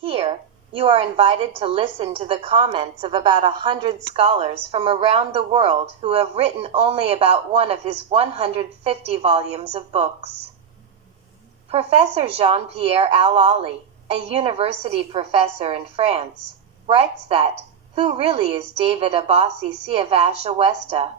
Here, you are invited to listen to the comments of about 100 scholars from around the world who have written only about one of his 150 volumes of books. Professor Jean-Pierre Al-Ali, a university professor in France, writes that, "Who really is David Abbasi Siavash Ovasta?"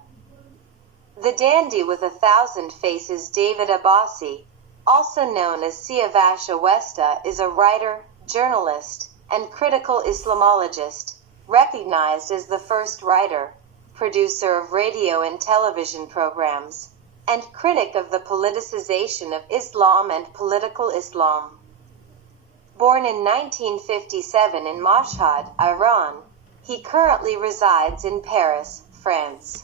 The dandy with 1,000 faces David Abbasi, also known as Siavash Ovasta, is a writer, journalist, and critical Islamologist, recognized as the first writer, producer of radio and television programs, and critic of the politicization of Islam and political Islam. Born in 1957 in Mashhad, Iran, he currently resides in Paris, France.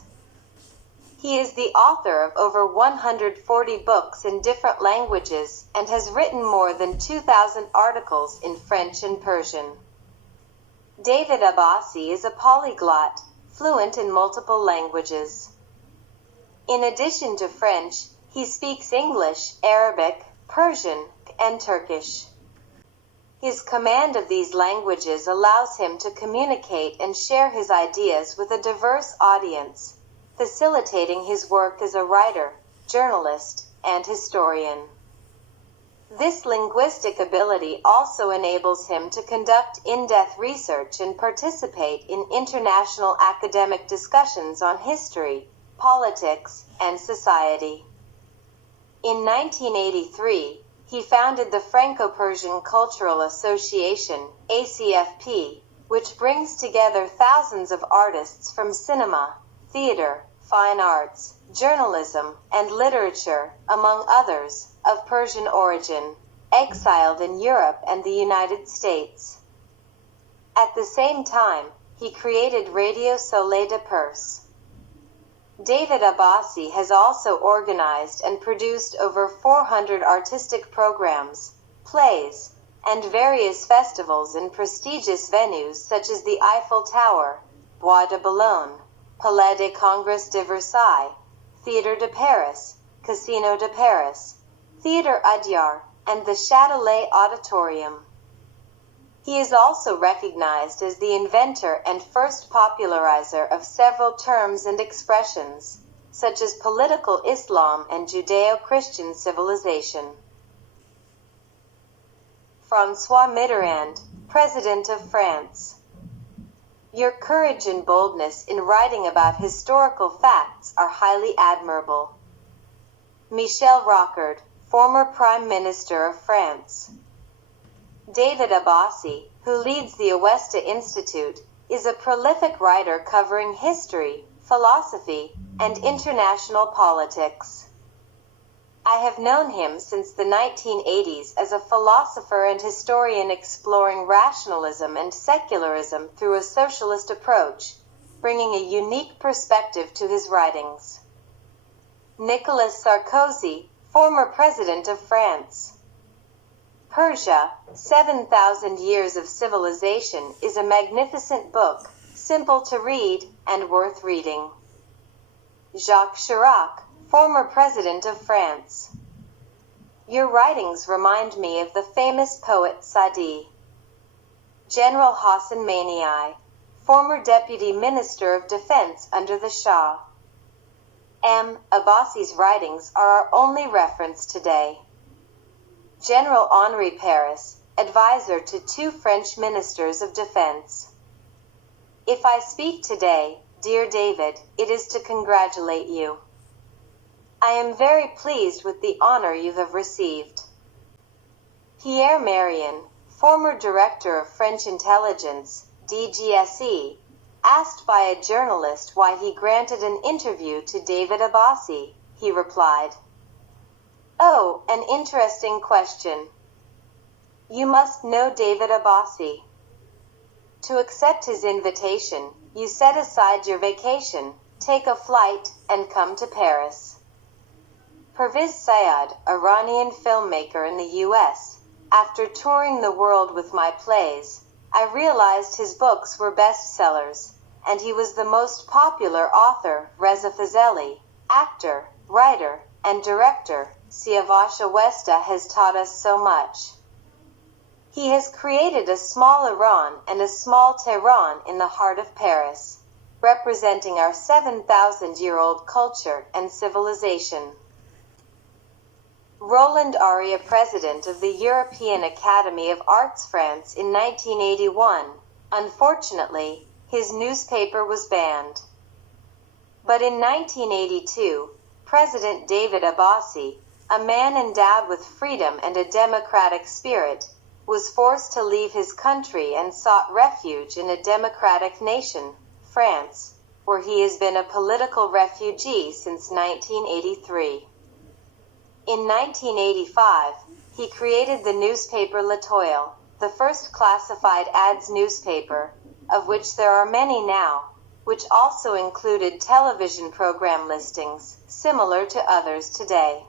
He is the author of over 140 books in different languages and has written more than 2,000 articles in French and Persian. David Abbasi is a polyglot, fluent in multiple languages. In addition to French, he speaks English, Arabic, Persian, and Turkish. His command of these languages allows him to communicate and share his ideas with a diverse audience, facilitating his work as a writer, journalist, and historian. This linguistic ability also enables him to conduct in-depth research and participate in international academic discussions on history, politics, and society. In 1983, he founded the Franco-Persian Cultural Association, ACFP, which brings together thousands of artists from cinema, theater, fine arts, journalism, and literature, among others, of Persian origin, exiled in Europe and the United States. At the same time, he created Radio Soleil de Perse. David Abbasi has also organized and produced over 400 artistic programs, plays, and various festivals in prestigious venues such as the Eiffel Tower, Bois de Boulogne, Palais des Congrès de Versailles, Théâtre de Paris, Casino de Paris, Theatre Adyar, and the Châtelet Auditorium. He is also recognized as the inventor and first popularizer of several terms and expressions, such as political Islam and Judeo-Christian civilization. François Mitterrand, President of France. Your courage and boldness in writing about historical facts are highly admirable. Michel Rocard, former Prime Minister of France. David Abbasi, who leads the Ovesta Institute, is a prolific writer covering history, philosophy, and international politics. I have known him since the 1980s as a philosopher and historian exploring rationalism and secularism through a socialist approach, bringing a unique perspective to his writings. Nicolas Sarkozy, former President of France. Persia, 7,000 Years of Civilization is a magnificent book, simple to read, and worth reading. Jacques Chirac, former President of France. Your writings remind me of the famous poet Sadi. General Hassan Maniai, former Deputy Minister of Defense under the Shah. Abbasi's writings are our only reference today. General Henri Paris, advisor to 2 French ministers of defense. If I speak today, dear David, it is to congratulate you. I am very pleased with the honor you have received. Pierre Marion, former director of French intelligence, DGSE, asked by a journalist why he granted an interview to David Abbasi, he replied, "Oh, an interesting question. You must know David Abbasi. To accept his invitation, you set aside your vacation, take a flight, and come to Paris." Pervez Sayed, Iranian filmmaker in the U.S., after touring the world with my plays, I realized his books were bestsellers, and he was the most popular author. Reza Fazeli, actor, writer, and director, Siavash Ovasta has taught us so much. He has created a small Iran and a small Tehran in the heart of Paris, representing our 7,000-year-old culture and civilization. Roland Arya, president of the European Academy of Arts France in 1981. Unfortunately, his newspaper was banned. But in 1982, President David Abbasi, a man endowed with freedom and a democratic spirit, was forced to leave his country and sought refuge in a democratic nation, France, where he has been a political refugee since 1983. In 1985, he created the newspaper L'Etoile, the first classified ads newspaper, of which there are many now, which also included television program listings, similar to others today.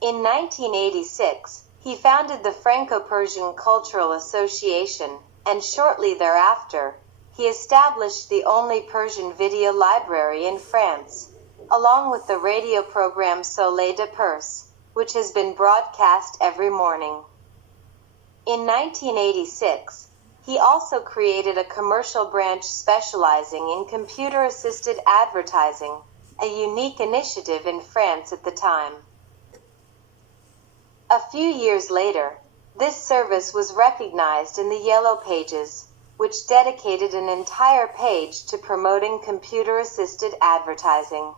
In 1986, he founded the Franco-Persian Cultural Association, and shortly thereafter, he established the only Persian video library in France, along with the radio program Soleil de Perse, which has been broadcast every morning. In 1986, he also created a commercial branch specializing in computer-assisted advertising, a unique initiative in France at the time. A few years later, this service was recognized in the Yellow Pages, which dedicated an entire page to promoting computer-assisted advertising.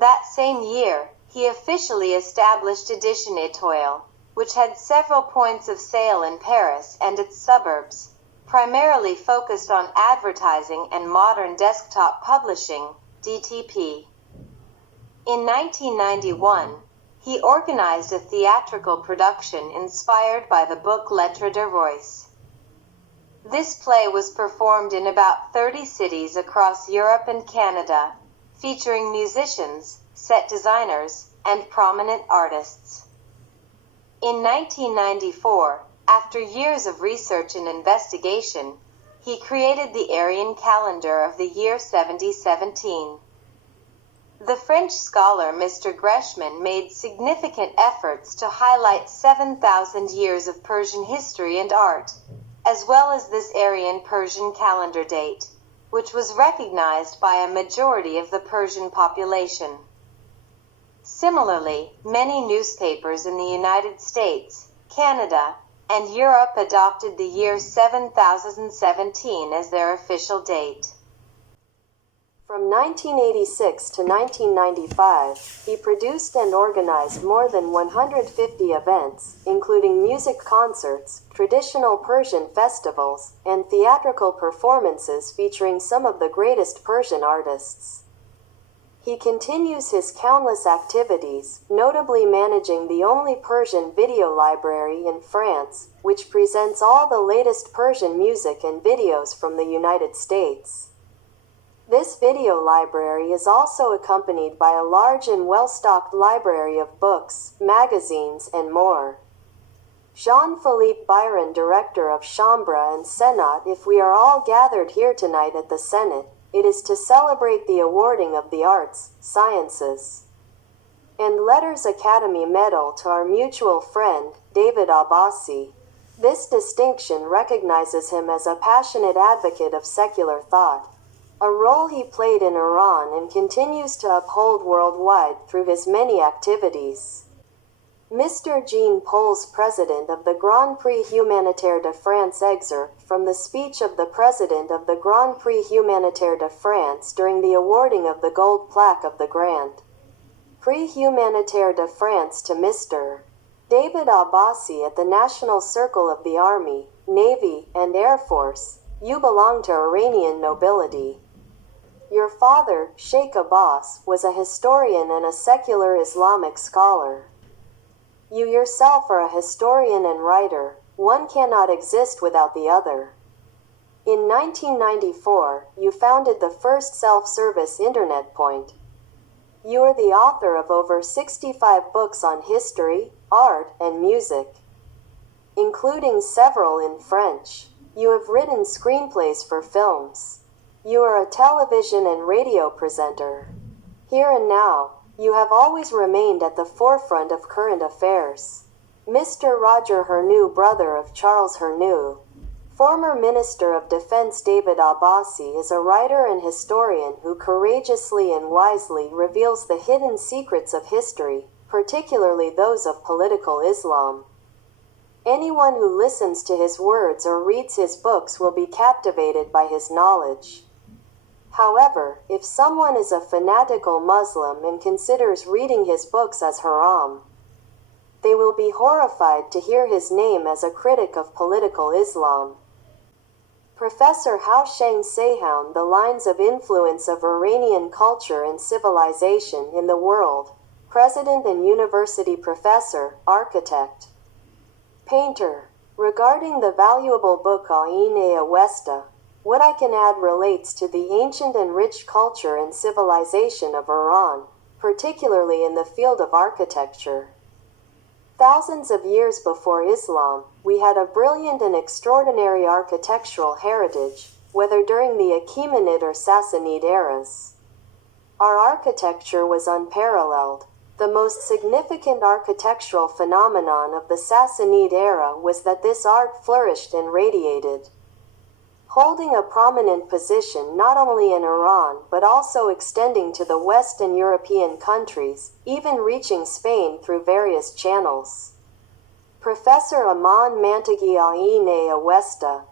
That same year, he officially established Edition Étoile, which had several points of sale in Paris and its suburbs, primarily focused on advertising and modern desktop publishing, DTP. In 1991, he organized a theatrical production inspired by the book Lettres de Royce. This play was performed in about 30 cities across Europe and Canada, featuring musicians, set designers, and prominent artists. In 1994, after years of research and investigation, he created the Aryan calendar of the year 7017. The French scholar Mr. Greshman made significant efforts to highlight 7,000 years of Persian history and art, as well as this Aryan Persian calendar date, which was recognized by a majority of the Persian population. Similarly, many newspapers in the United States, Canada, and Europe adopted the year 7017 as their official date. From 1986 to 1995, he produced and organized more than 150 events, including music concerts, traditional Persian festivals, and theatrical performances featuring some of the greatest Persian artists. He continues his countless activities, notably managing the only Persian video library in France, which presents all the latest Persian music and videos from the United States. This video library is also accompanied by a large and well-stocked library of books, magazines, and more. Jean-Philippe Byron, director of Chambre and Senat. If we are all gathered here tonight at the Senate, it is to celebrate the awarding of the Arts, Sciences, and Letters Academy Medal to our mutual friend, David Abbasi. This distinction recognizes him as a passionate advocate of secular thought, a role he played in Iran and continues to uphold worldwide through his many activities. Mr. Jean Paul's president of the Grand Prix Humanitaire de France. Excerpt from the speech of the president of the Grand Prix Humanitaire de France during the awarding of the gold plaque of the Grand Prix Humanitaire de France to Mr. David Abbasi at the National Circle of the Army, Navy, and Air Force. You belong to Iranian nobility. Your father, Sheikh Abbas, was a historian and a secular Islamic scholar. You yourself are a historian and writer. One cannot exist without the other. In 1994, you founded the first self-service internet point. You are the author of over 65 books on history, art, and music, including several in French. You have written screenplays for films. You are a television and radio presenter. Here and now, you have always remained at the forefront of current affairs. Mr. Roger Hernew, brother of Charles Hernew. Former Minister of Defense David Abbasi is a writer and historian who courageously and wisely reveals the hidden secrets of history, particularly those of political Islam. Anyone who listens to his words or reads his books will be captivated by his knowledge. However, if someone is a fanatical Muslim and considers reading his books as haram, they will be horrified to hear his name as a critic of political Islam. Professor Hao Sheng Seihoun, The Lines of Influence of Iranian Culture and Civilization in the World, President and University Professor, Architect, Painter. Regarding the valuable book Ain-e Awesta, what I can add relates to the ancient and rich culture and civilization of Iran, particularly in the field of architecture. Thousands of years before Islam, we had a brilliant and extraordinary architectural heritage, whether during the Achaemenid or Sassanid eras. Our architecture was unparalleled. The most significant architectural phenomenon of the Sassanid era was that this art flourished and radiated, holding a prominent position not only in Iran but also extending to the Western European countries, even reaching Spain through various channels. Professor Aman Mantaghi Ain-e Awesta,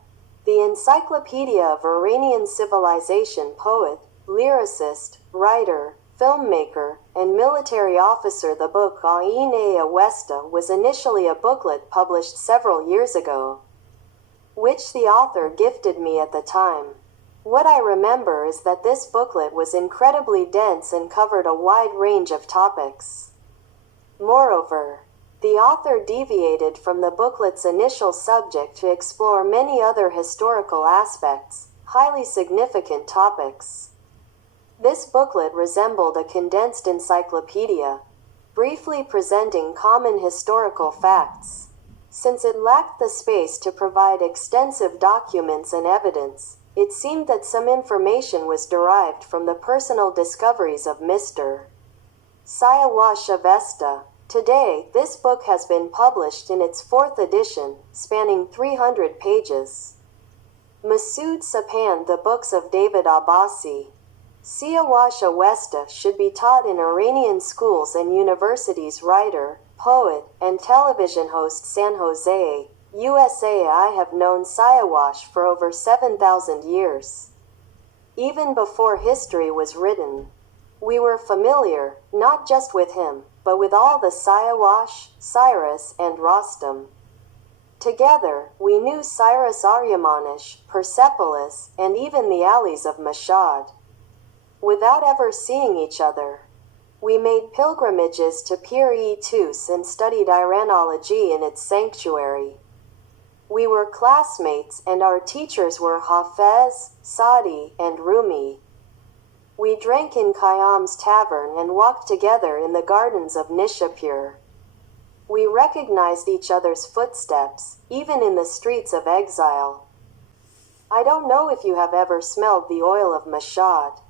the Encyclopedia of Iranian Civilization poet, lyricist, writer, filmmaker, and military officer. The book Ain-e Awesta was initially a booklet published several years ago, which the author gifted me at the time. What I remember is that this booklet was incredibly dense and covered a wide range of topics. Moreover, the author deviated from the booklet's initial subject to explore many other historical aspects, highly significant topics. This booklet resembled a condensed encyclopedia, briefly presenting common historical facts. Since it lacked the space to provide extensive documents and evidence, it seemed that some information was derived from the personal discoveries of Mr. Siavash Ovasta. Today, this book has been published in its fourth edition, spanning 300 pages. Masood Sapan, The Books of David Abbasi. Siavash Ovasta should be taught in Iranian schools and universities. Writer, poet, and television host, San Jose, USA. I have known Siavash for over 7,000 years. Even before history was written, we were familiar, not just with him, but with all the Siavash, Cyrus, and Rostam. Together, we knew Cyrus Aryamanish, Persepolis, and even the alleys of Mashhad. Without ever seeing each other, we made pilgrimages to Pir-e-Tus and studied Iranology in its sanctuary. We were classmates and our teachers were Hafez, Saadi, and Rumi. We drank in Khayyam's tavern and walked together in the gardens of Nishapur. We recognized each other's footsteps, even in the streets of exile. I don't know if you have ever smelled the oil of Mashhad.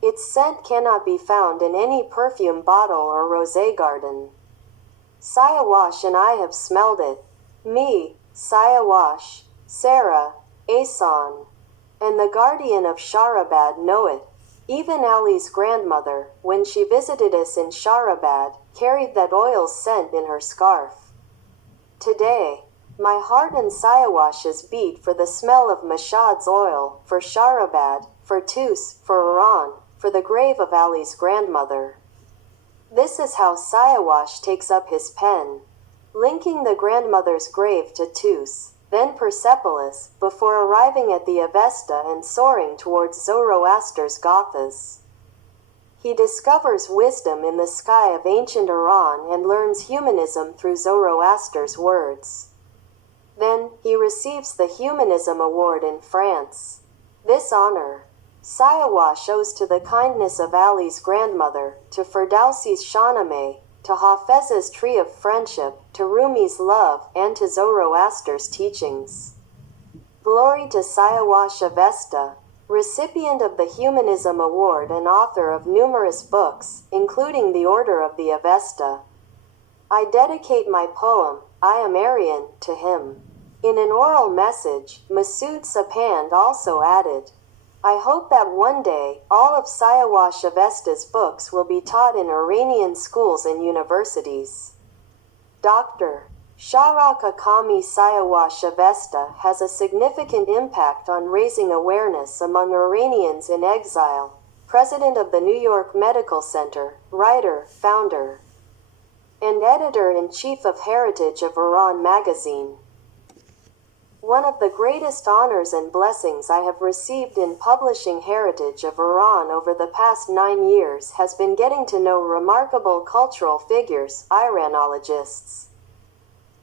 Its scent cannot be found in any perfume bottle or rosé garden. Siavash and I have smelled it. Me, Siavash, Sarah, Asan, and the guardian of Shahrabad know it. Even Ali's grandmother, when she visited us in Shahrabad, carried that oil scent in her scarf. Today, my heart and Siavash's beat for the smell of Mashhad's oil, for Shahrabad, for Tus, for Iran, for the grave of Ali's grandmother. This is how Siavash takes up his pen, linking the grandmother's grave to Tus, then Persepolis, before arriving at the Avesta and soaring towards Zoroaster's Gathas. He discovers wisdom in the sky of ancient Iran and learns humanism through Zoroaster's words. Then, he receives the Humanism Award in France. This honor, Siavash owes to the kindness of Ali's grandmother, to Ferdowsi's Shahnameh, to Hafez's Tree of Friendship, to Rumi's love, and to Zoroaster's teachings. Glory to Siavash Ovasta, recipient of the Humanism Award and author of numerous books, including The Order of the Avesta. I dedicate my poem, I Am Aryan, to him. In an oral message, Masood Sapand also added, I hope that one day, all of Siavash Ovasta's books will be taught in Iranian schools and universities. Dr. Shahrukh Akami Siavash Ovasta has a significant impact on raising awareness among Iranians in exile, president of the New York Medical Center, writer, founder, and editor-in-chief of Heritage of Iran magazine. One of the greatest honors and blessings I have received in publishing Heritage of Iran over the past 9 years has been getting to know remarkable cultural figures, Iranologists,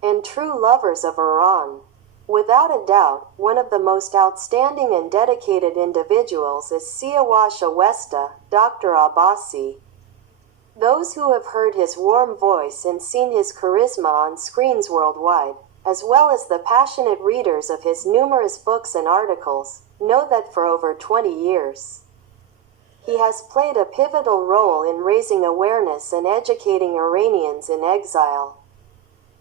and true lovers of Iran. Without a doubt, one of the most outstanding and dedicated individuals is Siavash Ovasta, Dr. Abbasi. Those who have heard his warm voice and seen his charisma on screens worldwide, as well as the passionate readers of his numerous books and articles, know that for over 20 years, he has played a pivotal role in raising awareness and educating Iranians in exile.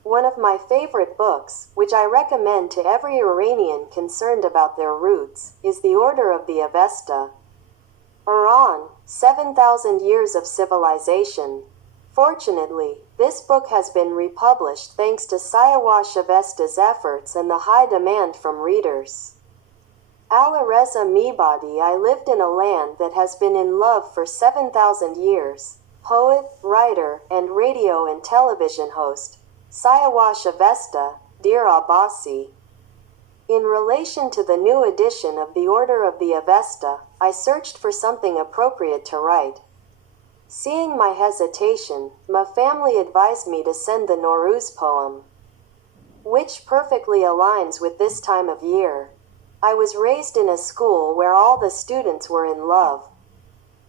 One of my favorite books, which I recommend to every Iranian concerned about their roots, is The Order of the Avesta. Iran, 7,000 Years of Civilization. Fortunately, this book has been republished thanks to Siavash Ovasta's efforts and the high demand from readers. Alireza Mibadi. I lived in a land that has been in love for 7,000 years. Poet, writer, and radio and television host, Siavash Ovasta, Dear Abbasi. In relation to the new edition of The Order of the Avesta, I searched for something appropriate to write. Seeing my hesitation, my family advised me to send the Nowruz poem, which perfectly aligns with this time of year. I was raised in a school where all the students were in love.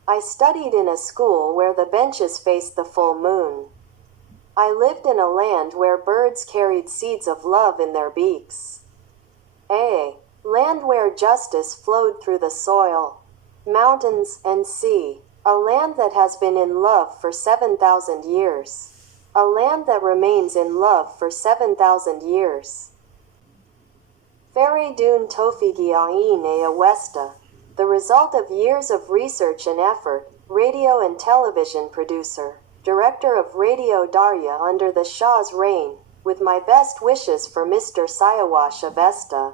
I studied in a school where the benches faced the full moon. I lived in a land where birds carried seeds of love in their beaks. A land where justice flowed through the soil, mountains, and sea. A land that has been in love for 7,000 years. A land that remains in love for 7,000 years. Feridun Tofigi Ain A Ovesta, the result of years of research and effort, radio and television producer, director of Radio Darya under the Shah's reign, with my best wishes for Mr. Siavash Ovasta,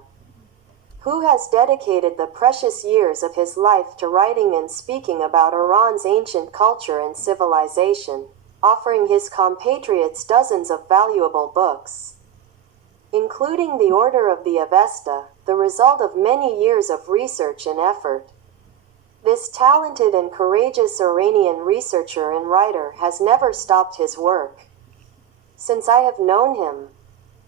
who has dedicated the precious years of his life to writing and speaking about Iran's ancient culture and civilization, offering his compatriots dozens of valuable books, including The Order of the Avesta, the result of many years of research and effort. This talented and courageous Iranian researcher and writer has never stopped his work. Since I have known him,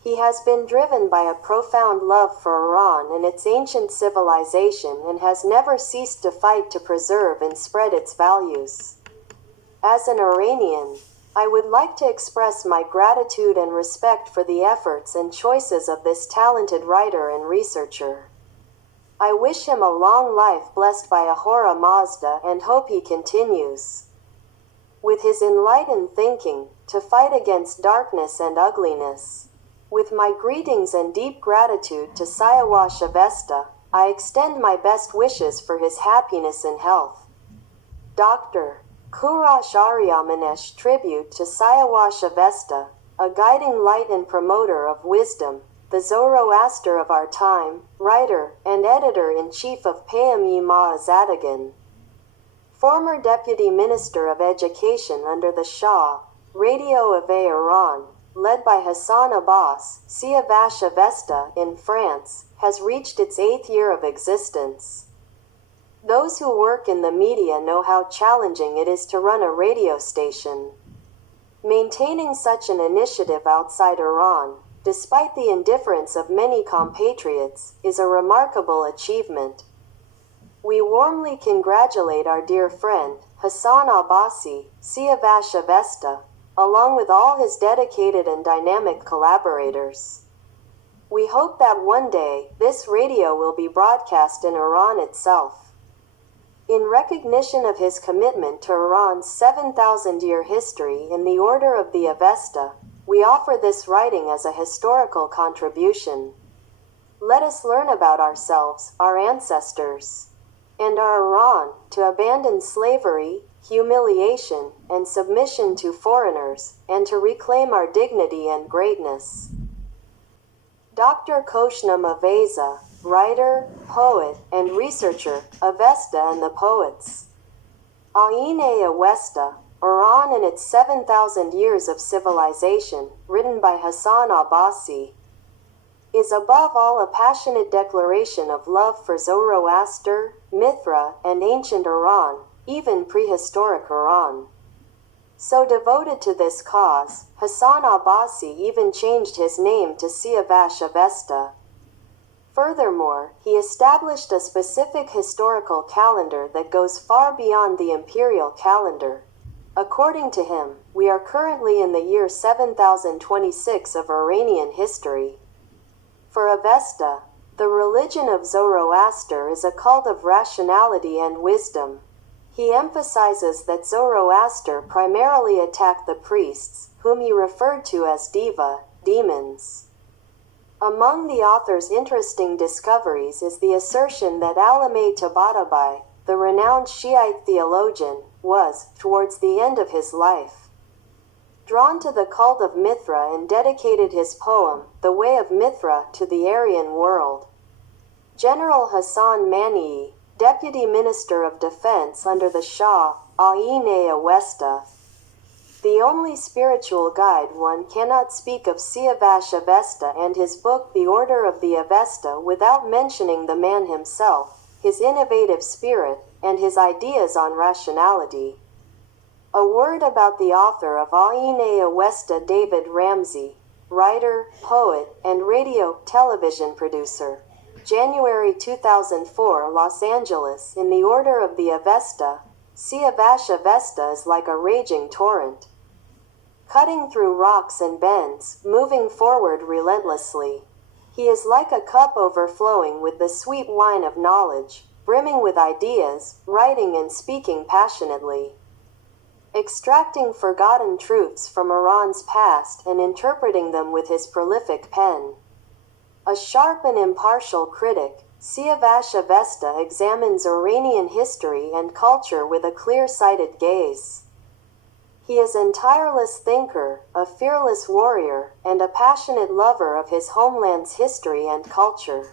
he has been driven by a profound love for Iran and its ancient civilization and has never ceased to fight to preserve and spread its values. As an Iranian, I would like to express my gratitude and respect for the efforts and choices of this talented writer and researcher. I wish him a long life blessed by Ahura Mazda and hope he continues, with his enlightened thinking, to fight against darkness and ugliness. With my greetings and deep gratitude to Siavash Ovasta, I extend my best wishes for his happiness and health. Dr. Kurash Aryamanesh. Tribute to Siavash Ovasta, a guiding light and promoter of wisdom, the Zoroaster of our time, writer, and editor-in-chief of Payam-e Zadagan. Former Deputy Minister of Education under the Shah, Radio of Iran, led by Hassan Abbas, Siavash Ovasta, in France, has reached its 8th year of existence. Those who work in the media know how challenging it is to run a radio station. Maintaining such an initiative outside Iran, despite the indifference of many compatriots, is a remarkable achievement. We warmly congratulate our dear friend, Hassan Abbasi, Siavash Ovasta, along with all his dedicated and dynamic collaborators. We hope that one day, this radio will be broadcast in Iran itself. In recognition of his commitment to Iran's 7,000-year history in the Order of the Avesta, We offer this writing as a historical contribution. Let us learn about ourselves, our ancestors, and our Iran, to abandon slavery, humiliation, and submission to foreigners, and to reclaim our dignity and greatness. Dr. Koshnam Aveza, writer, poet, and researcher, Avesta and the Poets. Aine Avesta, Iran and its 7,000 Years of Civilization, written by Hassan Abbasi, is above all a passionate declaration of love for Zoroaster, Mithra, and ancient Iran, even prehistoric Iran. So devoted to this cause, Hassan Abbasi even changed his name to Siavash Ovasta. Furthermore, he established a specific historical calendar that goes far beyond the imperial calendar. According to him, we are currently in the year 7026 of Iranian history. For Avesta, the religion of Zoroaster is a cult of rationality and wisdom. He emphasizes that Zoroaster primarily attacked the priests, whom he referred to as deva, demons. Among the author's interesting discoveries is the assertion that Alameh Tabatabai, the renowned Shiite theologian, was, towards the end of his life, drawn to the cult of Mithra and dedicated his poem, The Way of Mithra, to the Aryan world. General Hassan Manii, Deputy Minister of Defense under the Shah, Aine Avesta. The only spiritual guide. One cannot speak of Siavash Ovasta and his book The Order of the Avesta without mentioning the man himself, his innovative spirit, and his ideas on rationality. A word about the author of Aine Avesta. David Ramsey, writer, poet, and radio/television producer. January 2004, Los Angeles. In the Order of the Avesta, Siavash Ovasta is like a raging torrent, cutting through rocks and bends, moving forward relentlessly. He is like a cup overflowing with the sweet wine of knowledge, brimming with ideas, writing and speaking passionately, extracting forgotten truths from Iran's past and interpreting them with his prolific pen. A sharp and impartial critic, Siavash Ovasta examines Iranian history and culture with a clear-sighted gaze. He is an tireless thinker, a fearless warrior, and a passionate lover of his homeland's history and culture.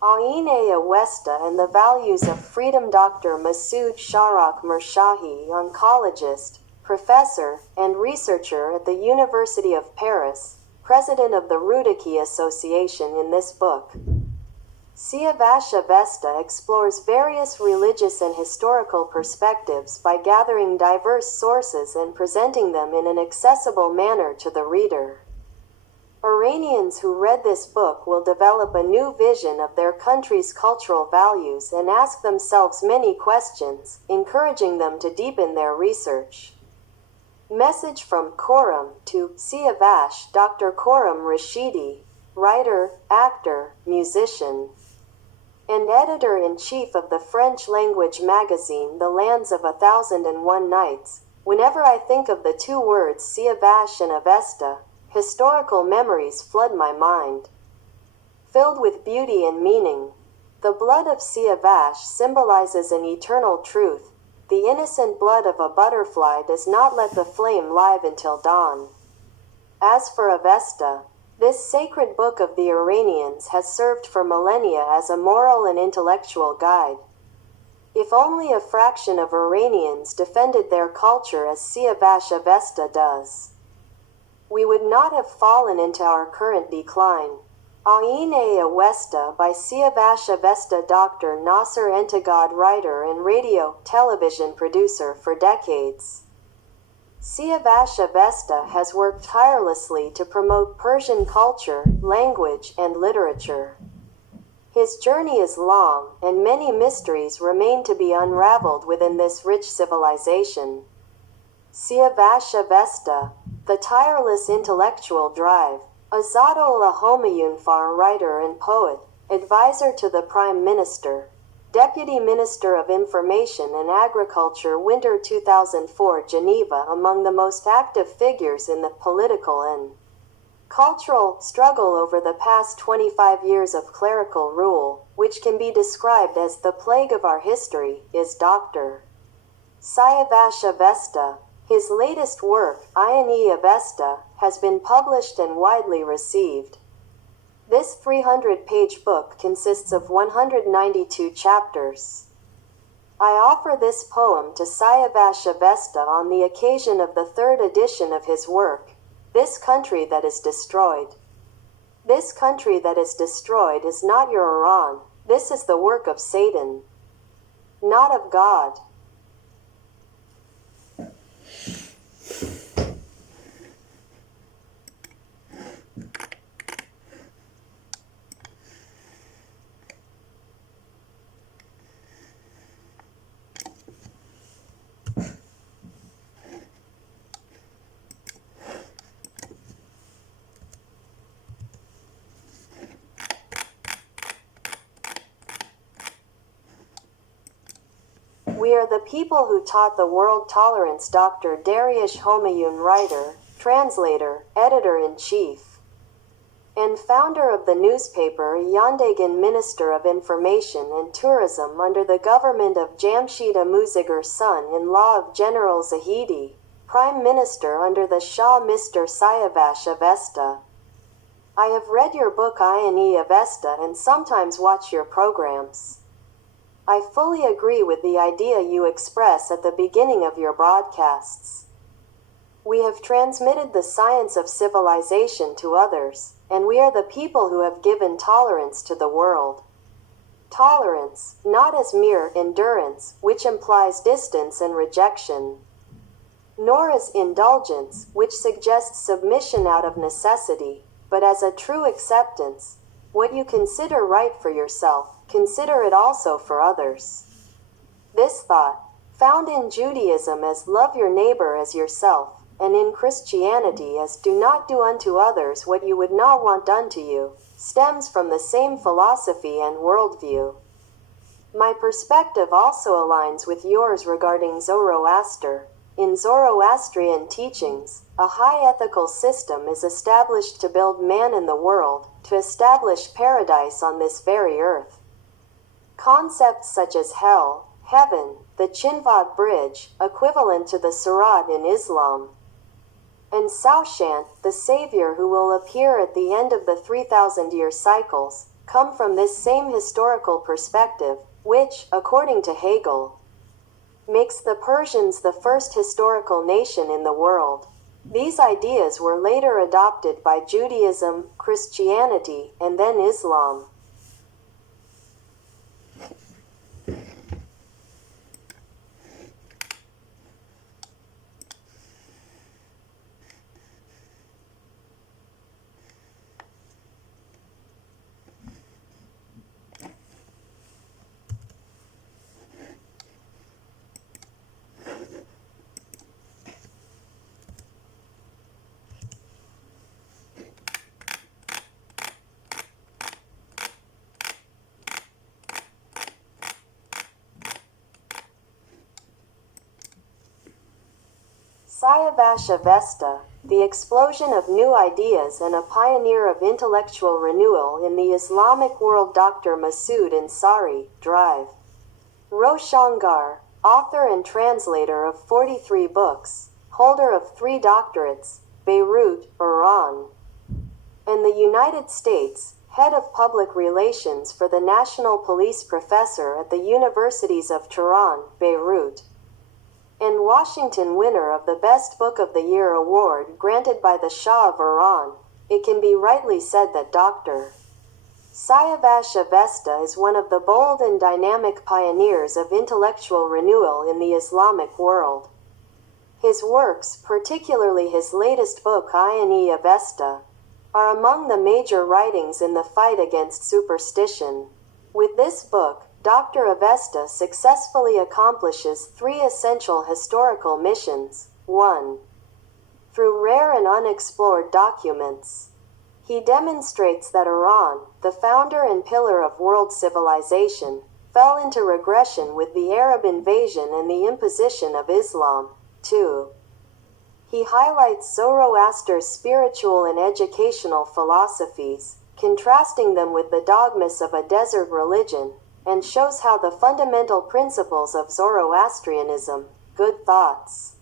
Aine Avesta and the Values of Freedom. Dr. Masoud Sharak Mershahi, oncologist, professor, and researcher at the University of Paris, president of the Rudaki Association. In this book, Siavash Ovasta explores various religious and historical perspectives by gathering diverse sources and presenting them in an accessible manner to the reader. Iranians who read this book will develop a new vision of their country's cultural values and ask themselves many questions, encouraging them to deepen their research. Message from Khorram to Siavash. Dr. Khorram Rashidi, writer, actor, musician, and editor-in-chief of the French-language magazine The Lands of 1001 Nights. Whenever I think of the two words Siavash and Avesta, historical memories flood my mind, filled with beauty and meaning. The blood of Siavash symbolizes an eternal truth. The innocent blood of a butterfly does not let the flame live until dawn. As for Avesta, this sacred book of the Iranians has served for millennia as a moral and intellectual guide. If only a fraction of Iranians defended their culture as Siavash Ovasta does, we would not have fallen into our current decline. Aine Avesta by Siavash Ovasta. Dr. Nasser Entagad, writer and radio, television producer for decades. Siavash Ovasta has worked tirelessly to promote Persian culture, language, and literature. His journey is long, and many mysteries remain to be unraveled within this rich civilization. Siavash Ovasta, the tireless intellectual drive. Azadullah Homayunfar, writer and poet, advisor to the Prime Minister, Deputy Minister of Information and Agriculture, Winter 2004, Geneva. Among the most active figures in the political and cultural struggle over the past 25 years of clerical rule, which can be described as the plague of our history, is Dr. Siavash Ovasta. His latest work, Avesta, has been published and widely received. This 300-page book consists of 192 chapters. I offer this poem to Siavash Ovasta on the occasion of the third edition of his work, This Country That Is Destroyed. This country that is destroyed is not your Iran, this is the work of Satan, not of God. We are the people who taught the world tolerance. Dr. Dariush Homayun, writer, translator, editor-in-chief, and founder of the newspaper Yandagan, Minister of Information and Tourism under the government of Jamshid Muzagar, son-in-law of General Zahidi, Prime Minister under the Shah, Mr. Siavash Ovasta. I have read your book Avesta and sometimes watch your programs. I fully agree with the idea you express at the beginning of your broadcasts. We have transmitted the science of civilization to others, and we are the people who have given tolerance to the world. Tolerance, not as mere endurance, which implies distance and rejection, nor as indulgence, which suggests submission out of necessity, but as a true acceptance. What you consider right for yourself, consider it also for others. This thought, found in Judaism as love your neighbor as yourself, and in Christianity as do not do unto others what you would not want done to you, stems from the same philosophy and worldview. My perspective also aligns with yours regarding Zoroaster. In Zoroastrian teachings, a high ethical system is established to build man in the world, to establish paradise on this very earth. Concepts such as hell, heaven, the Chinvad Bridge, equivalent to the Sirat in Islam, and Saushant, the Savior who will appear at the end of the 3,000-year cycles, come from this same historical perspective, which, according to Hegel, makes the Persians the first historical nation in the world. These ideas were later adopted by Judaism, Christianity, and then Islam. Siavash Ovasta, the explosion of new ideas and a pioneer of intellectual renewal in the Islamic world. Dr. Masoud Ansari, Drive. Roshangar, author and translator of 43 books, holder of 3 doctorates, Beirut, Iran, and the United States, head of public relations for the National Police, professor at the Universities of Tehran, Beirut, and Washington, winner of the Best Book of the Year award granted by the Shah of Iran. It can be rightly said that Dr. Siavash Ovasta is one of the bold and dynamic pioneers of intellectual renewal in the Islamic world. His works, particularly his latest book Eightieth Ovasta, are among the major writings in the fight against superstition. With this book, Dr. Ovasta successfully accomplishes three essential historical missions. 1. Through rare and unexplored documents, he demonstrates that Iran, the founder and pillar of world civilization, fell into regression with the Arab invasion and the imposition of Islam. 2. He highlights Zoroaster's spiritual and educational philosophies, contrasting them with the dogmas of a desert religion, and shows how the fundamental principles of Zoroastrianism, good thoughts,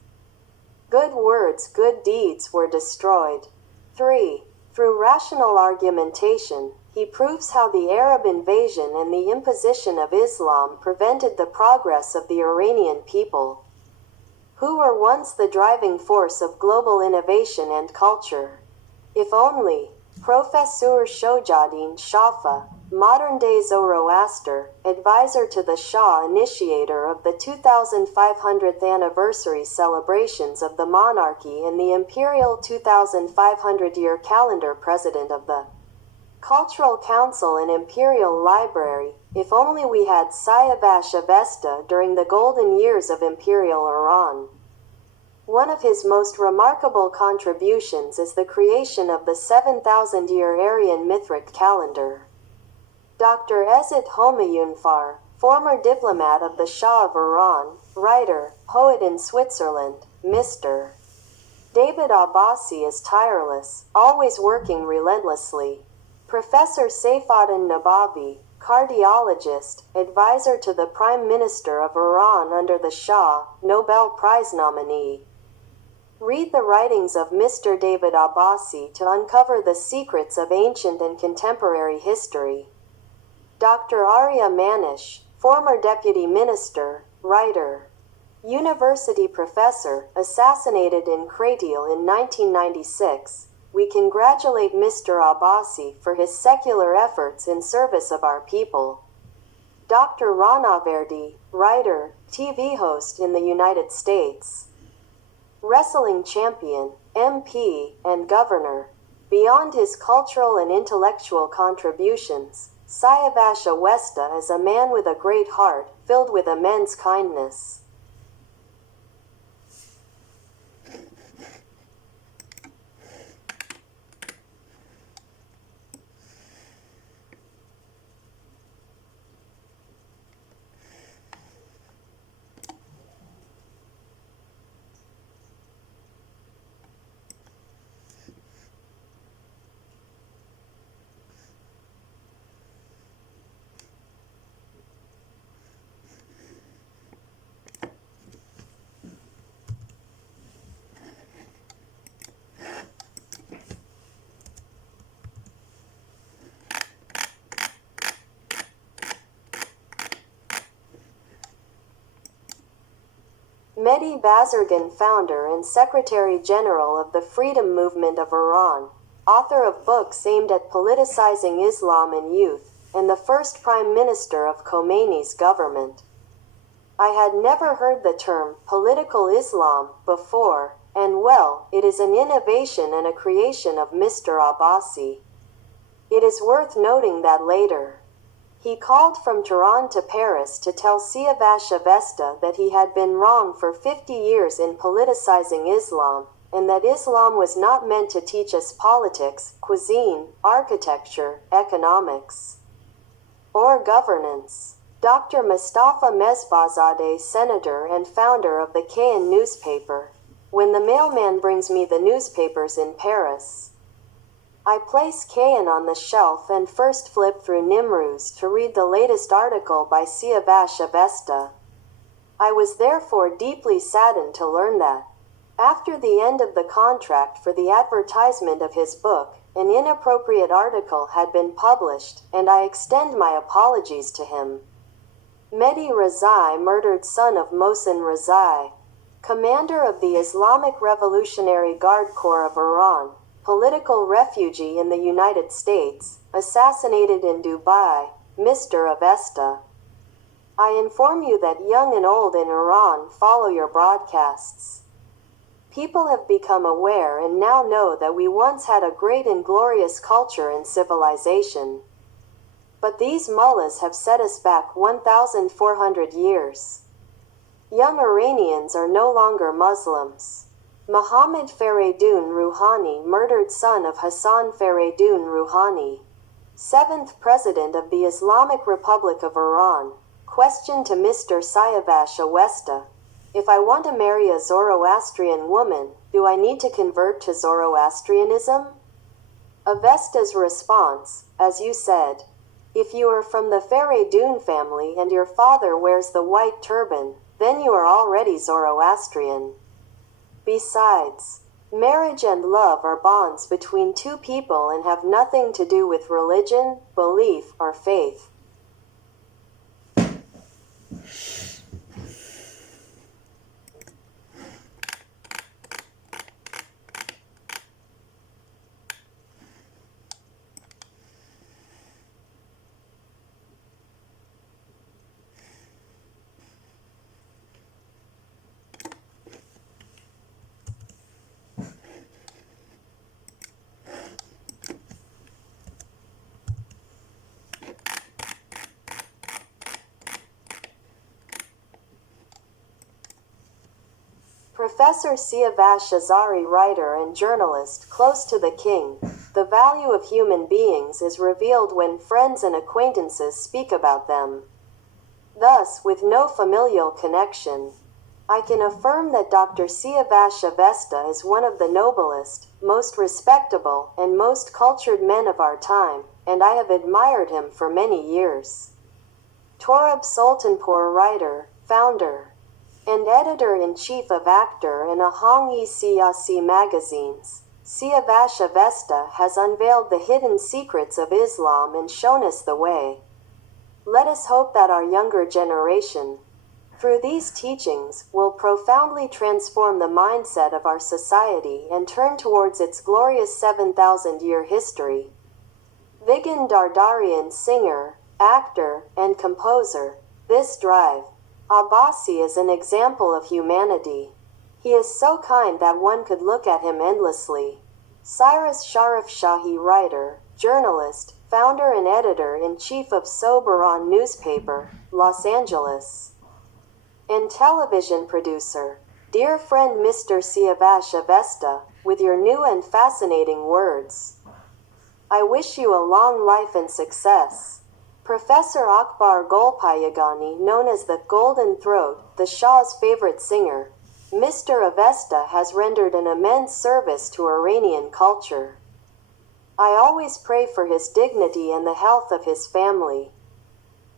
good words, good deeds, were destroyed. 3. Through rational argumentation, he proves how the Arab invasion and the imposition of Islam prevented the progress of the Iranian people, who were once the driving force of global innovation and culture. If only. Professor Shojaddin Shafa, modern-day Zoroaster, advisor to the Shah, initiator of the 2500th anniversary celebrations of the monarchy and the imperial 2500-year calendar, president of the Cultural Council and Imperial Library. If only we had Siavash Ovasta during the golden years of Imperial Iran. One of his most remarkable contributions is the creation of the 7,000-year Aryan Mithric calendar. Dr. Ezet Homayunfar, former diplomat of the Shah of Iran, writer, poet in Switzerland, Mr. David Abbasi is tireless, always working relentlessly. Professor Saifuddin Nabavi, cardiologist, advisor to the Prime Minister of Iran under the Shah, Nobel Prize nominee. Read the writings of Mr. David Abbasi to uncover the secrets of ancient and contemporary history. Dr. Arya Manish, former deputy minister, writer, university professor, assassinated in Kratil in 1996. We congratulate Mr. Abbasi for his secular efforts in service of our people. Dr. Rana Verdi, writer, TV host in the United States, wrestling champion, MP, and governor. Beyond his cultural and intellectual contributions, Siavash Ovasta is a man with a great heart, filled with immense kindness. Mehdi Bazargan, founder and Secretary-General of the Freedom Movement of Iran, author of books aimed at politicizing Islam and youth, and the first Prime Minister of Khomeini's government. I had never heard the term political Islam before, and well, it is an innovation and a creation of Mr. Abbasi. It is worth noting that later, he called from Tehran to Paris to tell Siavash Ovasta that he had been wrong for 50 years in politicizing Islam, and that Islam was not meant to teach us politics, cuisine, architecture, economics, or governance. Dr. Mustafa Mesbahzadeh, senator and founder of the Kayan newspaper. When the mailman brings me the newspapers in Paris, I place Kayan on the shelf and first flip through Nimruz to read the latest article by Siavash Ovasta. I was therefore deeply saddened to learn that, after the end of the contract for the advertisement of his book, an inappropriate article had been published, and I extend my apologies to him. Mehdi Rezai, murdered son of Mohsen Rezai, commander of the Islamic Revolutionary Guard Corps of Iran, political refugee in the United States, assassinated in Dubai, Mr. Ovasta. I inform you that young and old in Iran follow your broadcasts. People have become aware and now know that we once had a great and glorious culture and civilization. But these mullahs have set us back 1,400 years. Young Iranians are no longer Muslims. Muhammad Faridun Rouhani, murdered son of Hassan Faridun Rouhani, 7th President of the Islamic Republic of Iran. Question to Mr. Siavash Ovasta: if I want to marry a Zoroastrian woman, do I need to convert to Zoroastrianism? Ovesta's response: as you said, if you are from the Faridun family and your father wears the white turban, then you are already Zoroastrian. Besides, marriage and love are bonds between two people and have nothing to do with religion, belief, or faith. Professor Siavash Azari, writer and journalist close to the king, the value of human beings is revealed when friends and acquaintances speak about them. Thus, with no familial connection, I can affirm that Dr. Siavash Ovasta is one of the noblest, most respectable, and most cultured men of our time, and I have admired him for many years. Torab Sultanpur, writer, founder, and editor-in-chief of Actor and Ahang-e Siyasi magazines, Siavash Ovasta has unveiled the hidden secrets of Islam and shown us the way. Let us hope that our younger generation, through these teachings, will profoundly transform the mindset of our society and turn towards its glorious 7,000-year history. Vigan Dardarian, singer, actor, and composer, this drive, Abbasi is an example of humanity. He is so kind that one could look at him endlessly. Cyrus Sharif Shahi, writer, journalist, founder and editor-in-chief of Soberon newspaper, Los Angeles, and television producer. Dear friend Mr. Siavash Ovasta, with your new and fascinating words, I wish you a long life and success. Professor Akbar Golpayagani, known as the Golden Throat, the Shah's favorite singer, Mr. Ovasta has rendered an immense service to Iranian culture. I always pray for his dignity and the health of his family.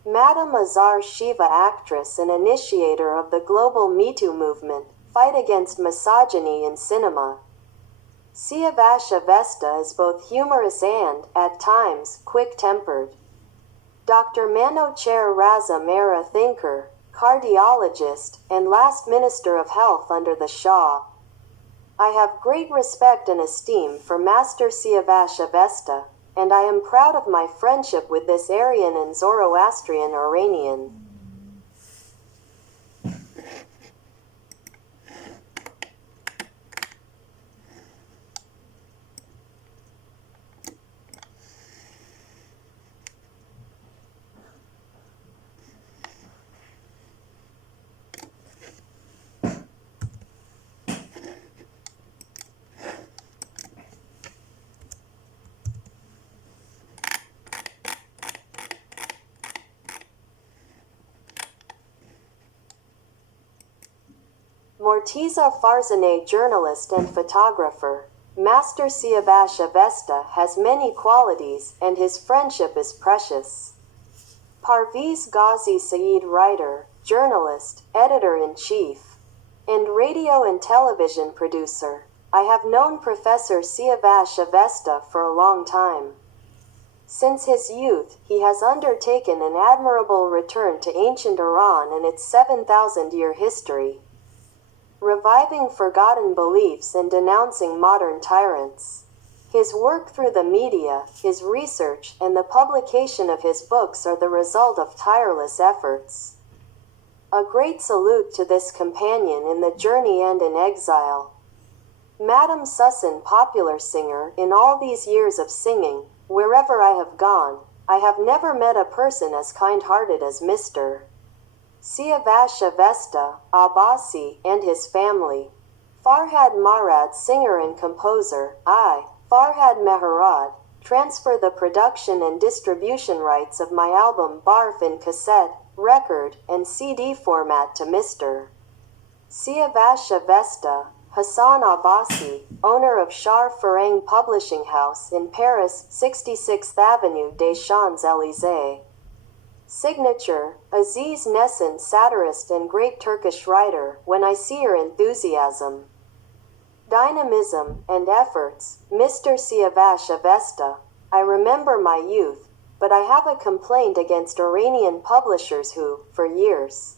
Madam Azar Shiva, actress and initiator of the global Me Too movement, fight against misogyny in cinema. Siavash Ovasta is both humorous and, at times, quick-tempered. Dr. Manocher Raza Mehra, thinker, cardiologist, and last Minister of Health under the Shah. I have great respect and esteem for Master Siavash Ovasta, and I am proud of my friendship with this Aryan and Zoroastrian Iranian. Morteza Farzaneh, journalist and photographer. Master Siavash Ovasta has many qualities, and his friendship is precious. Parviz Ghazi Saeed, writer, journalist, editor-in-chief, and radio and television producer. I have known Professor Siavash Ovasta for a long time. Since his youth, he has undertaken an admirable return to ancient Iran and its 7,000-year history, reviving forgotten beliefs and denouncing modern tyrants. His work through the media, his research, and the publication of his books are the result of tireless efforts. A great salute to this companion in the journey and in exile. Madam Susan, popular singer, in all these years of singing, wherever I have gone, I have never met a person as kind-hearted as Mr. Siavash Ovasta, Abbasi, and his family. Farhad Marad, singer and composer, I, Farhad Mehrad, transfer the production and distribution rights of my album Barf in cassette, record, and CD format to Mr. Siavash Ovasta, Hassan Abbasi, owner of Shar Farang Publishing House in Paris, 66th Avenue des Champs-Élysées. Signature, Aziz Nesin, satirist and great Turkish writer, when I see your enthusiasm, dynamism, and efforts, Mr. Siavash Ovasta, I remember my youth, but I have a complaint against Iranian publishers who, for years,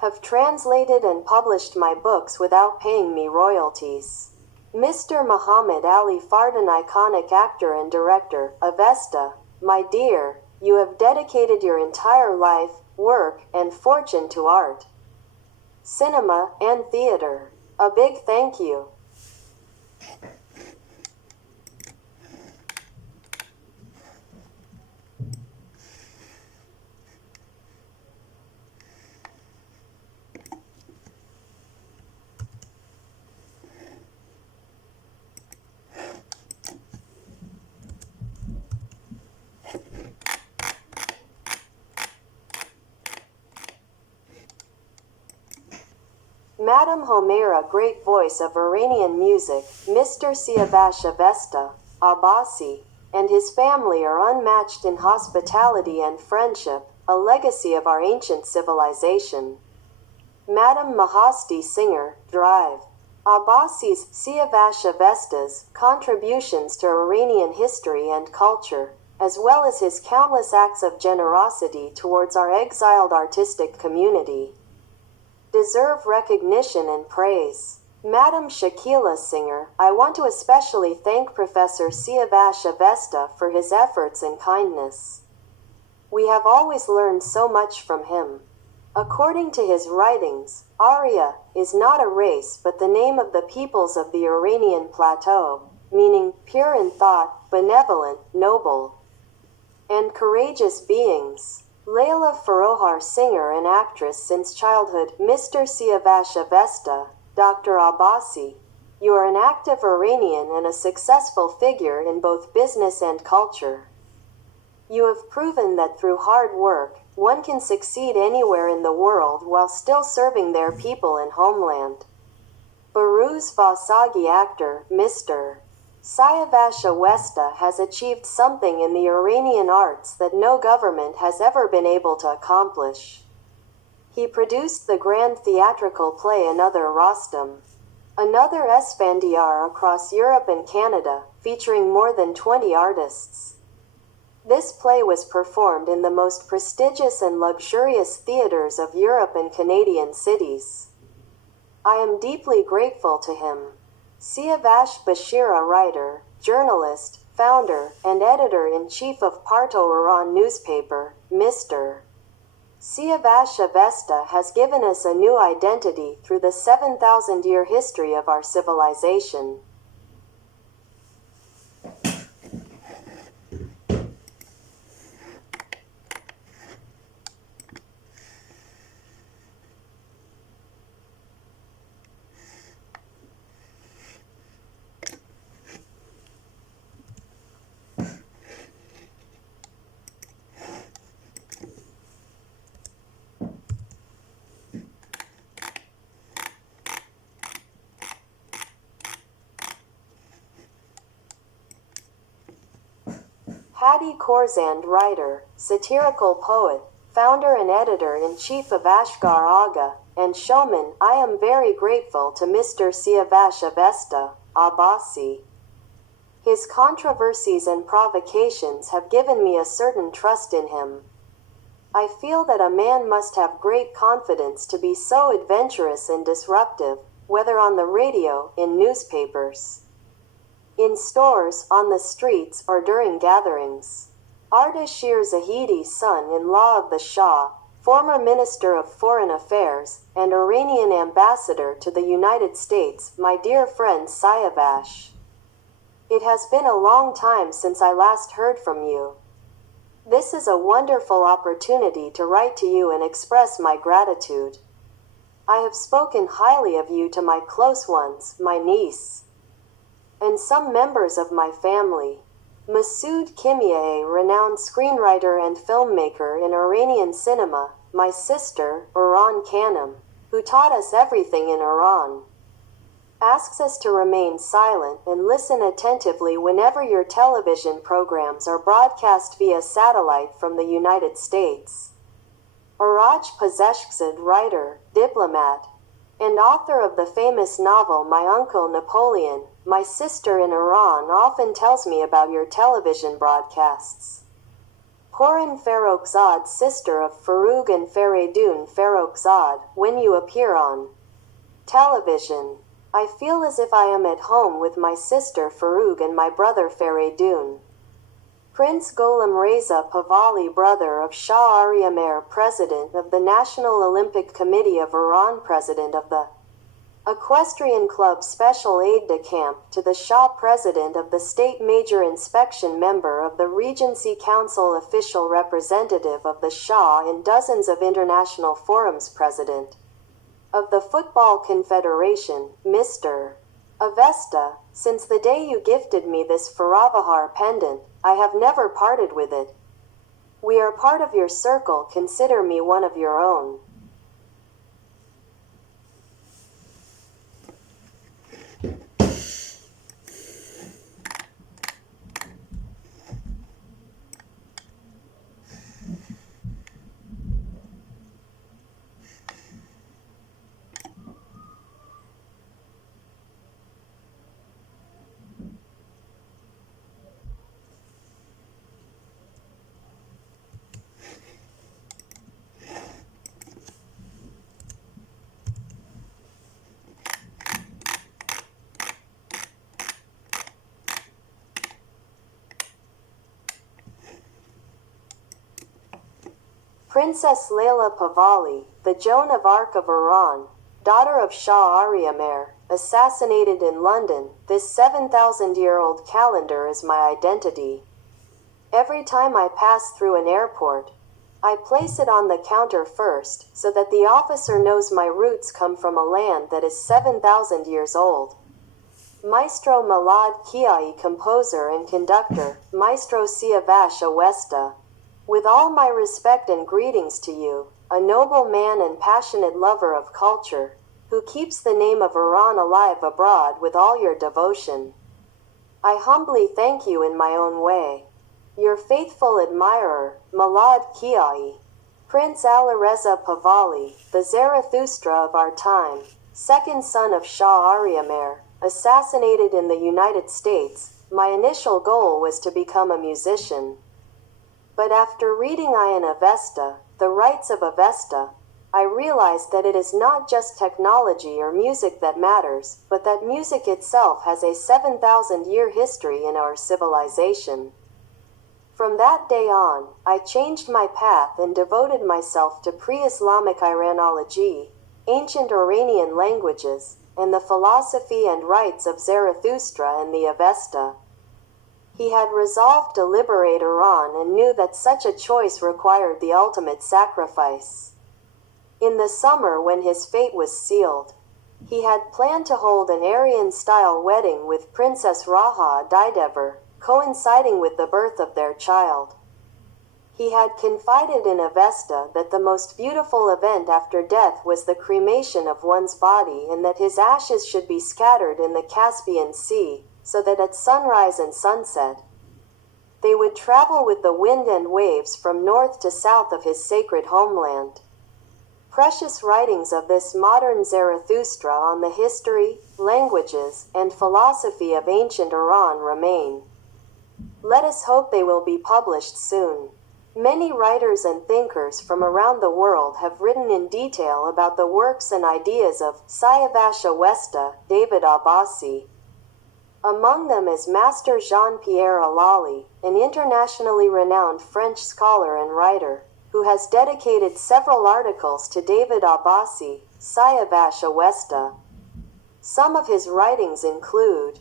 have translated and published my books without paying me royalties. Mr. Muhammad Ali Fardan, iconic actor and director, Ovasta, my dear, you have dedicated your entire life, work, and fortune to art, cinema, and theater. A big thank you. Madam Homaira, great voice of Iranian music, Mr. Siavash Ovasta, Abbasi, and his family are unmatched in hospitality and friendship, a legacy of our ancient civilization. Madam Mahasti, singer, drive. Abbasi's, Siavash Ovasta's, contributions to Iranian history and culture, as well as his countless acts of generosity towards our exiled artistic community, deserve recognition and praise. Madam Shakila, singer, I want to especially thank Professor Siavash Ovasta for his efforts and kindness. We have always learned so much from him. According to his writings, Arya is not a race but the name of the peoples of the Iranian plateau, meaning pure in thought, benevolent, noble, and courageous beings. Layla Farohar, singer and actress since childhood, Mr. Siavash Ovasta, Dr. Abbasi, you are an active Iranian and a successful figure in both business and culture. You have proven that through hard work, one can succeed anywhere in the world while still serving their people and homeland. Baruz Vasagi, actor, Mr. Siavash Ovasta has achieved something in the Iranian arts that no government has ever been able to accomplish. He produced the grand theatrical play Another Rostam, Another Esfandiar across Europe and Canada, featuring more than 20 artists. This play was performed in the most prestigious and luxurious theaters of Europe and Canadian cities. I am deeply grateful to him. Siavash Bashira, writer, journalist, founder, and editor-in-chief of Parto Iran newspaper, Mr. Siavash Ovasta has given us a new identity through the 7,000-year history of our civilization. Hadi Khorsand, writer, satirical poet, founder and editor-in-chief of Ashgar Aga, and showman, I am very grateful to Mr. Siavash Ovasta, Abbasi. His controversies and provocations have given me a certain trust in him. I feel that a man must have great confidence to be so adventurous and disruptive, whether on the radio, in newspapers, in stores, on the streets, or during gatherings. Ardashir Zahidi, son-in-law of the Shah, former Minister of Foreign Affairs, and Iranian Ambassador to the United States, my dear friend Siavash. It has been a long time since I last heard from you. This is a wonderful opportunity to write to you and express my gratitude. I have spoken highly of you to my close ones, my niece, and some members of my family. Masoud Kimieh, renowned screenwriter and filmmaker in Iranian cinema, my sister, Iran Khanum, who taught us everything in Iran, asks us to remain silent and listen attentively whenever your television programs are broadcast via satellite from the United States. Araj Pazeshkzad, writer, diplomat, and author of the famous novel My Uncle Napoleon, my sister in Iran often tells me about your television broadcasts. Porin Farrokhzad, sister of Farouk and Faridun Farrokhzad, when you appear on television, I feel as if I am at home with my sister Farouk and my brother Faridun. Prince Gholam Reza Pahlavi, brother of Shah Aryan, President of the National Olympic Committee of Iran, President of the Equestrian Club, Special Aide-de-Camp to the Shah, President of the State Major Inspection, member of the Regency Council, official representative of the Shah in dozens of international forums, President of the Football Confederation, Mr. Ovasta. Since the day you gifted me this Faravahar pendant, I have never parted with it. We are part of your circle, consider me one of your own. Princess Layla Pahlavi, the Joan of Arc of Iran, daughter of Shah Aryan, assassinated in London. This 7,000-year-old calendar is my identity. Every time I pass through an airport, I place it on the counter first, so that the officer knows my roots come from a land that is 7,000 years old. Maestro Malad Kiai, composer and conductor, Maestro Siavash Ovasta. With all my respect and greetings to you, a noble man and passionate lover of culture, who keeps the name of Iran alive abroad with all your devotion. I humbly thank you in my own way. Your faithful admirer, Malad Kiai. Prince Alireza Pahlavi, the Zarathustra of our time, second son of Shah Aryan, assassinated in the United States. My initial goal was to become a musician. But after reading Ian Avesta, The Rights of Avesta, I realized that it is not just technology or music that matters, but that music itself has a 7,000-year history in our civilization. From that day on, I changed my path and devoted myself to pre-Islamic Iranology, ancient Iranian languages, and the philosophy and rights of Zarathustra and the Avesta. He had resolved to liberate Iran and knew that such a choice required the ultimate sacrifice. In the summer, when his fate was sealed, he had planned to hold an Aryan-style wedding with Princess Raha Didever, coinciding with the birth of their child. He had confided in Avesta that the most beautiful event after death was the cremation of one's body, and that his ashes should be scattered in the Caspian Sea, so that at sunrise and sunset, they would travel with the wind and waves from north to south of his sacred homeland. Precious writings of this modern Zarathustra on the history, languages, and philosophy of ancient Iran remain. Let us hope they will be published soon. Many writers and thinkers from around the world have written in detail about the works and ideas of Siavash Ovasta, David Abbasi. Among them is Master Jean-Pierre Alali, an internationally renowned French scholar and writer, who has dedicated several articles to David Abbasi, Siavash Ovasta. Some of his writings include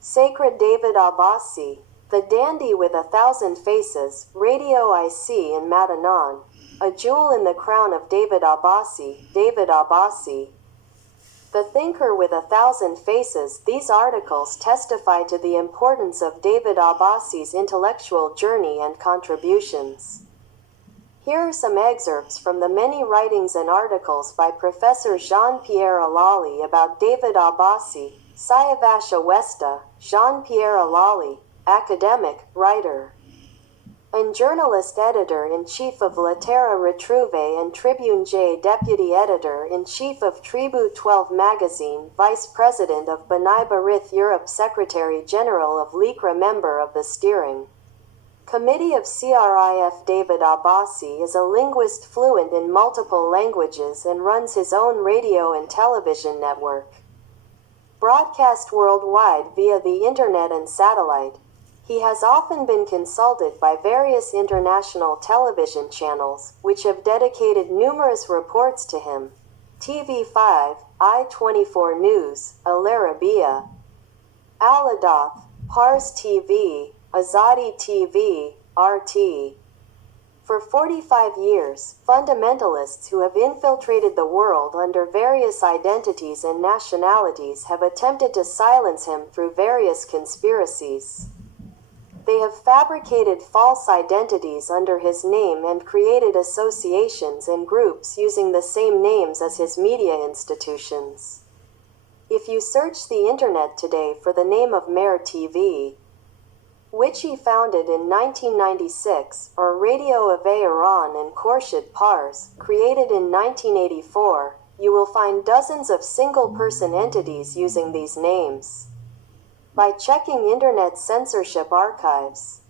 Sacred David Abbasi, The Dandy with 1,000 Faces, Radio IC in Madanan, A Jewel in the Crown of David Abbasi, David Abbasi. The Thinker with 1,000 Faces. These articles testify to the importance of David Abbasi's intellectual journey and contributions. Here are some excerpts from the many writings and articles by Professor Jean-Pierre Alali about David Abbasi, Siavash Ovasta, Jean-Pierre Alali, academic, writer, and journalist editor-in-chief of La Terra Retrouve and Tribune J, deputy editor-in-chief of Tribu 12 magazine, vice president of B'nai B'rith Europe, secretary general of LICRA, member of the steering committee of CRIF. David Abbasi is a linguist fluent in multiple languages and runs his own radio and television network. Broadcast worldwide via the internet and satellite, he has often been consulted by various international television channels, which have dedicated numerous reports to him. TV5, I-24 News, Al Arabiya, Al Adath, Pars TV, Azadi TV, RT. For 45 years, fundamentalists who have infiltrated the world under various identities and nationalities have attempted to silence him through various conspiracies. They have fabricated false identities under his name and created associations and groups using the same names as his media institutions. If you search the internet today for the name of Mer TV, which he founded in 1996, or Radio of Iran and Khorshid Pars, created in 1984, you will find dozens of single-person entities using these names. By checking Internet censorship archives,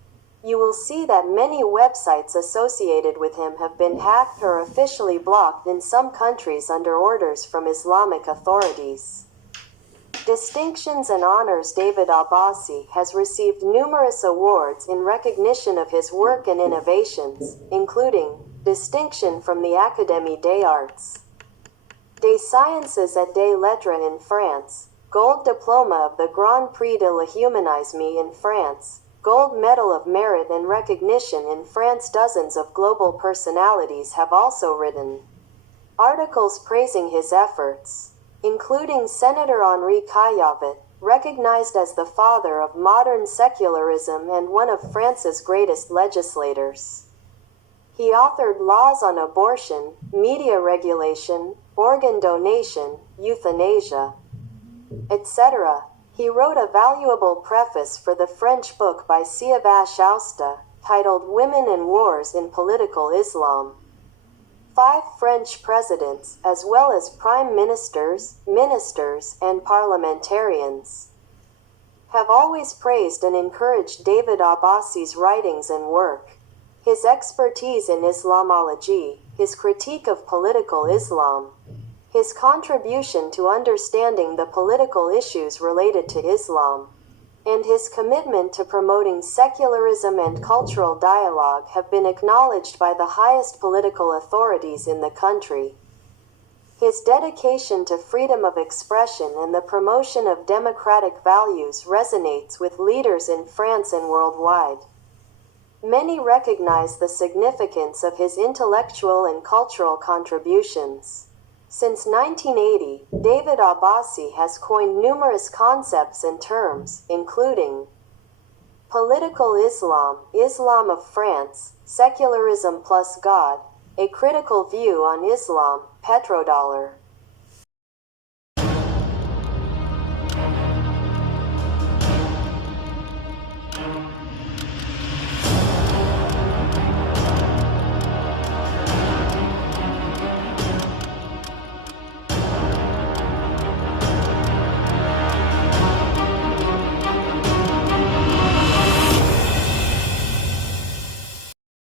you will see that many websites associated with him have been hacked or officially blocked in some countries under orders from Islamic authorities. Distinctions and honors. David Abbasi has received numerous awards in recognition of his work and innovations, including distinction from the Académie des Arts, des Sciences et des Lettres in France, Gold Diploma of the Grand Prix de l'Humanisme in France, Gold Medal of Merit and Recognition in France. Dozens of global personalities have also written articles praising his efforts, including Senator Henri Caillavit, recognized as the father of modern secularism and one of France's greatest legislators. He authored laws on abortion, media regulation, organ donation, euthanasia, etc. He wrote a valuable preface for the French book by Siavash Ovasta, titled Women and Wars in Political Islam. 5 French presidents, as well as prime ministers, ministers, and parliamentarians, have always praised and encouraged David Abbasi's writings and work. His expertise in Islamology, his critique of political Islam, his contribution to understanding the political issues related to Islam, and his commitment to promoting secularism and cultural dialogue have been acknowledged by the highest political authorities in the country. His dedication to freedom of expression and the promotion of democratic values resonates with leaders in France and worldwide. Many recognize the significance of his intellectual and cultural contributions. Since 1980, David Abbasi has coined numerous concepts and terms, including political Islam, Islam of France, secularism plus God, A Critical View on Islam, Petrodollar.